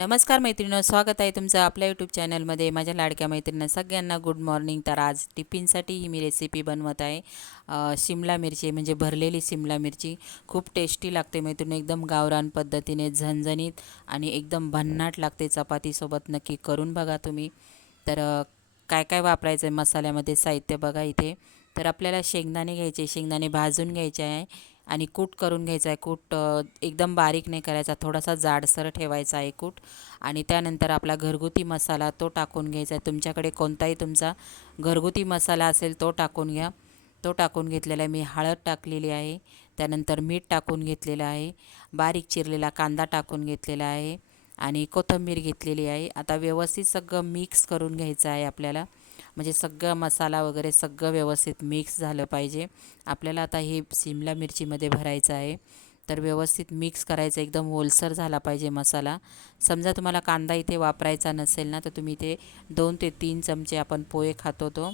नमस्कार मैत्रिणी स्वागत आहे तुमचं आपल्या यूट्यूब चॅनलमध्ये माझ्या लाडक्या मैत्रिणी सगळ्यांना गुड मॉर्निंग तर आज टिफिनसाठी ही मी रेसिपी बनवत आहे. शिमला मिरची म्हणजे भरलेली शिमला मिरची. खूप टेस्टी लागते मैत्रिणी एकदम गावरान पद्धतीने झणझणीत आणि एकदम भन्नाट लागते चपातीसोबत नक्की करून बघा तुम्ही. तर काय काय वापरायचं आहे मसाल्यामध्ये साहित्य बघा इथे. तर आपल्याला शेंगदाणे घ्यायचे शेंगदाणे भाजून घ्यायचे आहे. आणि कूट करून घ्यायचा आहे. कूट एकदम बारीक नाही करायचा. थोडासा जाडसर ठेवायचा आहे कूट. आणि त्यानंतर आपला घरगुती मसाला तो टाकून घ्यायचा आहे. तुमच्याकडे कोणताही तुमचा घरगुती मसाला असेल तो टाकून घ्या. तो टाकून घेतलेला आहे. मी हळद टाकलेली आहे. त्यानंतर मीठ टाकून घेतलेलं आहे. बारीक चिरलेला कांदा टाकून घेतलेला आहे. आणि कोथिंबीर घेतलेली आहे. आता व्यवस्थित सगळं मिक्स करून घ्यायचं आहे आपल्याला. म्हणजे सगळं मसाला वगैरे सगळं व्यवस्थित मिक्स झालं पाहिजे. आपल्याला आता हे शिमला मिरचीमध्ये भरायचं आहे. तर व्यवस्थित मिक्स करायचं एकदम ओलसर झाला पाहिजे मसाला. समजा तुम्हाला कांदा इथे वापरायचा नसेल ना तर तुम्ही ते दोन ते तीन चमचे आपण पोहे खातो तो.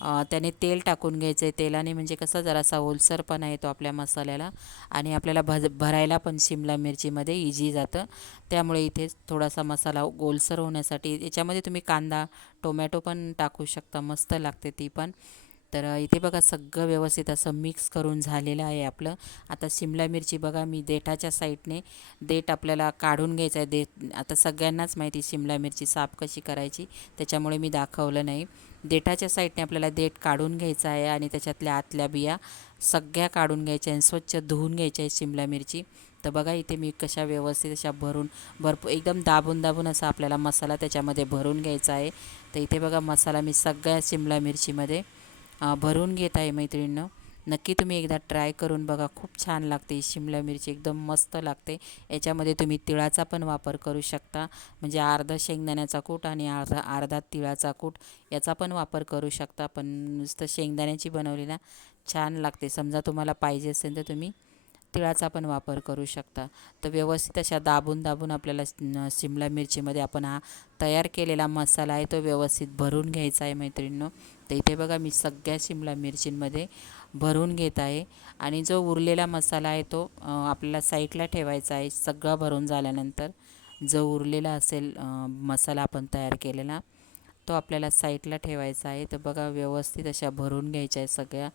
त्याने तेल टाकून घ्यायचं आहे तेलाने म्हणजे कसं जरासा ओलसरपणा येतो आपल्या मसाल्याला. आणि आपल्याला भज भरायला पण शिमला मिरचीमध्ये इझी जातं. त्यामुळे इथे थोडासा मसाला गोलसर होण्यासाठी याच्यामध्ये तुम्ही कांदा टोमॅटो पण टाकू शकता. मस्त लागते ती पण. तर इथे बघा सगळं व्यवस्थित असं मिक्स करून झालेलं आहे आपलं. आता शिमला मिरची बघा मी देठाच्या साईडने देठ आपल्याला काढून घ्यायचं आहे. देठ आता सगळ्यांनाच माहिती शिमला मिरची साफ कशी करायची. त्याच्यामुळे मी दाखवलं नाही. देठाच्या साईडने आपल्याला देठ काढून घ्यायचं आहे आणि त्याच्यातल्या आतल्या बिया सगळ्या काढून घ्यायच्या आणि स्वच्छ धुवून घ्यायच्या आहे शिमला मिरची. तर बघा इथे मी कशा व्यवस्थित अशा भरून भरपूर एकदम दाबून दाबून असा आपल्याला मसाला त्याच्यामध्ये भरून घ्यायचा आहे. तर इथे बघा मसाला मी सगळ्या शिमला मिरचीमध्ये भरून घेत आहे मैत्रिणीनं. नक्की तुम्ही एकदा ट्राय करून बघा. खूप छान लागते. शिमला मिरची एकदम मस्त लागते. याच्यामध्ये तुम्ही तिळाचा पण वापर करू शकता. म्हणजे अर्धा शेंगदाण्याचा कूट आणि अर्धा अर्धा तिळाचा कूट याचा पण वापर करू शकता. पण नुसतं शेंगदाण्याची बनवली ना छान लागते. समजा तुम्हाला पाहिजे असेल तर तुम्ही तिळाचा पण वापर करू शकता. तर व्यवस्थित अशा दाबून दाबून आपल्याला शिमला मिरचीमध्ये आपण हा तयार केलेला मसाला आहे तो व्यवस्थित भरून घ्यायचा आहे मैत्रिणीनं. तर इथे बघा मी सगळ्या शिमला मिरचींमध्ये भरून घेत आहे. आणि जो उरलेला मसाला आहे तो आपल्याला साईडला ठेवायचा आहे. सगळा भरून झाल्यानंतर जो उरलेला असेल मसाला आपण तयार केलेला तो आपल्याला साईडला ठेवायचा आहे. तर बघा व्यवस्थित अशा भरून घ्यायच्या आहे सगळ्या.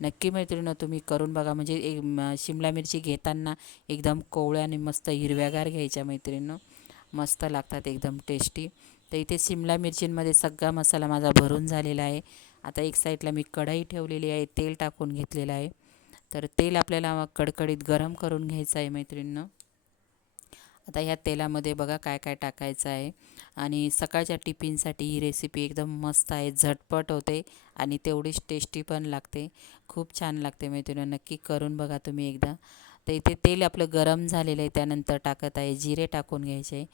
नक्की मैत्रिणं तुम्ही करून बघा. म्हणजे एक शिमला मिरची घेताना एकदम कोवळ्या आणि मस्त हिरव्यागार घ्यायच्या मैत्रिणीनं मस्त लागतात एकदम टेस्टी. तर इथे शिमला मिरचींमध्ये सगळा मसाला माझा भरून झालेला आहे. आता एक साईडला मी कढई ठेवलेली आहे तेल टाकून घेतलेलं आहे. तर तेल आपल्याला कडकडीत गरम करून घ्यायचं आहे मैत्रिणीनं. आता ह्या तेलामध्ये बघा काय काय टाकायचं आहे. आणि सकाळच्या टिफिनसाठी ही रेसिपी एकदम मस्त आहे झटपट होते आणि तेवढीच टेस्टी पण लागते. खूप छान लागते मैत्रिणी नक्की करून बघा तुम्ही एकदा. तर इथे तेल आपलं गरम झालेलं आहे त्यानंतर टाकत आहे जिरे टाकून घ्यायचे.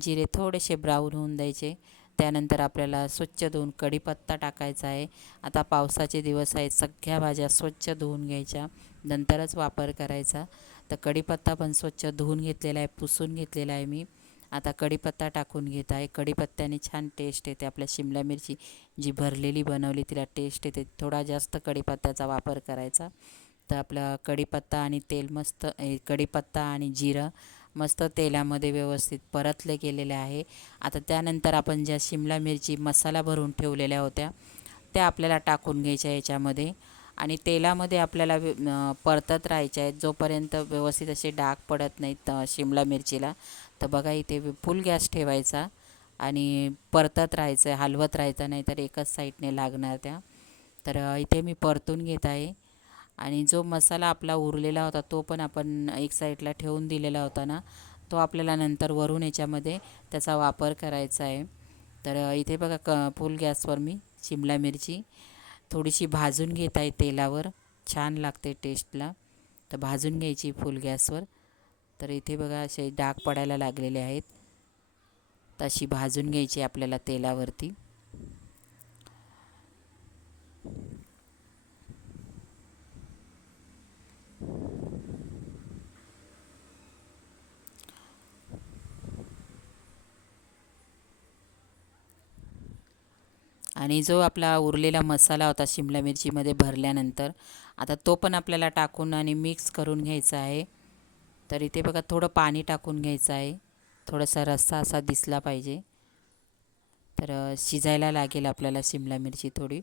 जिरे थोडेसे ब्राऊन होऊन द्यायचे. त्यानंतर आपल्याला स्वच्छ धुवून कढीपत्ता टाकायचा आहे. आता पावसाचे दिवस आहेत सगळ्या भाज्या स्वच्छ धुवून घ्यायच्या. नंतरच वापर करायचा. तर कढीपत्ता पण स्वच्छ धुवून घेतलेला आहे पुसून घेतलेला आहे मी. आता कढीपत्ता टाकून घेत आहे. कढीपत्त्याने छान टेस्ट येते. आपल्या शिमला मिरची जी भरलेली बनवली तिला टेस्ट येते. थोडा जास्त कढीपत्त्याचा वापर करायचा. तर आपलं कढीपत्ता आणि तेल मस्त ए, कढीपत्ता आणि जिरं मस्त तेलामध्ये व्यवस्थित परतले गेलेले आहे. आता त्यानंतर आपण ज्या शिमला मिरची मसाला भरून ठेवलेल्या होत्या त्या आपल्याला टाकून घ्यायच्या याच्यामध्ये. आणि तेलामध्ये आपल्याला परतत राहायच्या आहेत. जोपर्यंत व्यवस्थित असे डाग पडत नाहीत शिमला मिरचीला तर बघा इथे फुल गॅस ठेवायचा आणि परतत राहायचं आहे हलवत राहायचं नाही तर एकच साईडने लागणार त्या. तर इथे मी परतून घेत आहे. आणि जो मसाला आपला उरलेला होता तो पण आपण एक साईडला ठेवून दिलेला होता ना तो आपल्याला नंतर वरून याच्यामध्ये त्याचा वापर करायचा आहे. तर इथे बघा क फुल गॅसवर मी शिमला मिरची थोडीशी भाजून घेत आहे तेलावर. छान लागते टेस्टला. तर भाजून घ्यायची फुल गॅसवर. तर इथे बघा असे डाग पडायला लागलेले आहेत. तशी भाजून घ्यायची आपल्याला तेलावरती. आणि जो आपला उरलेला मसाला होता शिमला मिरचीमध्ये भरल्यानंतर आता तो पण आपल्याला टाकून आणि मिक्स करून घ्यायचा आहे. तर इथे बघा थोडं पाणी टाकून घ्यायचं आहे. थोडासा रस्सा असा दिसला पाहिजे. तर शिजायला लागेल आपल्याला शिमला मिरची थोडी.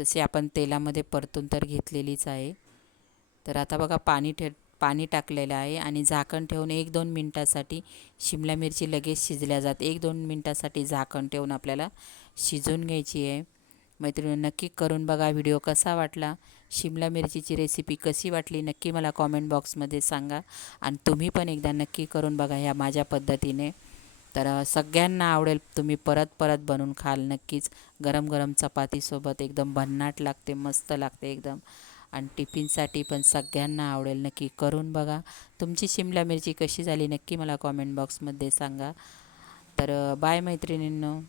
तशी आपण तेलामध्ये परतून तर घेतलेलीच आहे. तर आता बघा पाणी ठे पाणी टाकलेलं आहे आणि झाकण ठेवून एक दोन मिनटासाठी शिमला मिरची लगेच शिजल्या जात. एक दोन मिनटासाठी झाकण ठेवून आपल्याला शिजून घ्यायची आहे. मैत्रिणी नक्की करून बघा व्हिडिओ कसा वाटला? शिमला मिरचीची रेसिपी कशी वाटली? नक्की मला कॉमेंट बॉक्समध्ये सांगा. आणि तुम्ही पण एकदा नक्की करून बघा ह्या माझ्या पद्धतीने. तर सगळ्यांना आवडेल तुम्ही परत परत बनवून खाल नक्कीच. गरम गरम चपातीसोबत एकदम भन्नाट लागते मस्त लागते एकदम. आणि टिफिनसाठी पण सगळ्यांना आवडेल. नक्की करून बघा. तुमची शिमला मिरची कशी झाली नक्की मला कॉमेंट बॉक्समध्ये सांगा. तर बाय मैत्रिणींनो.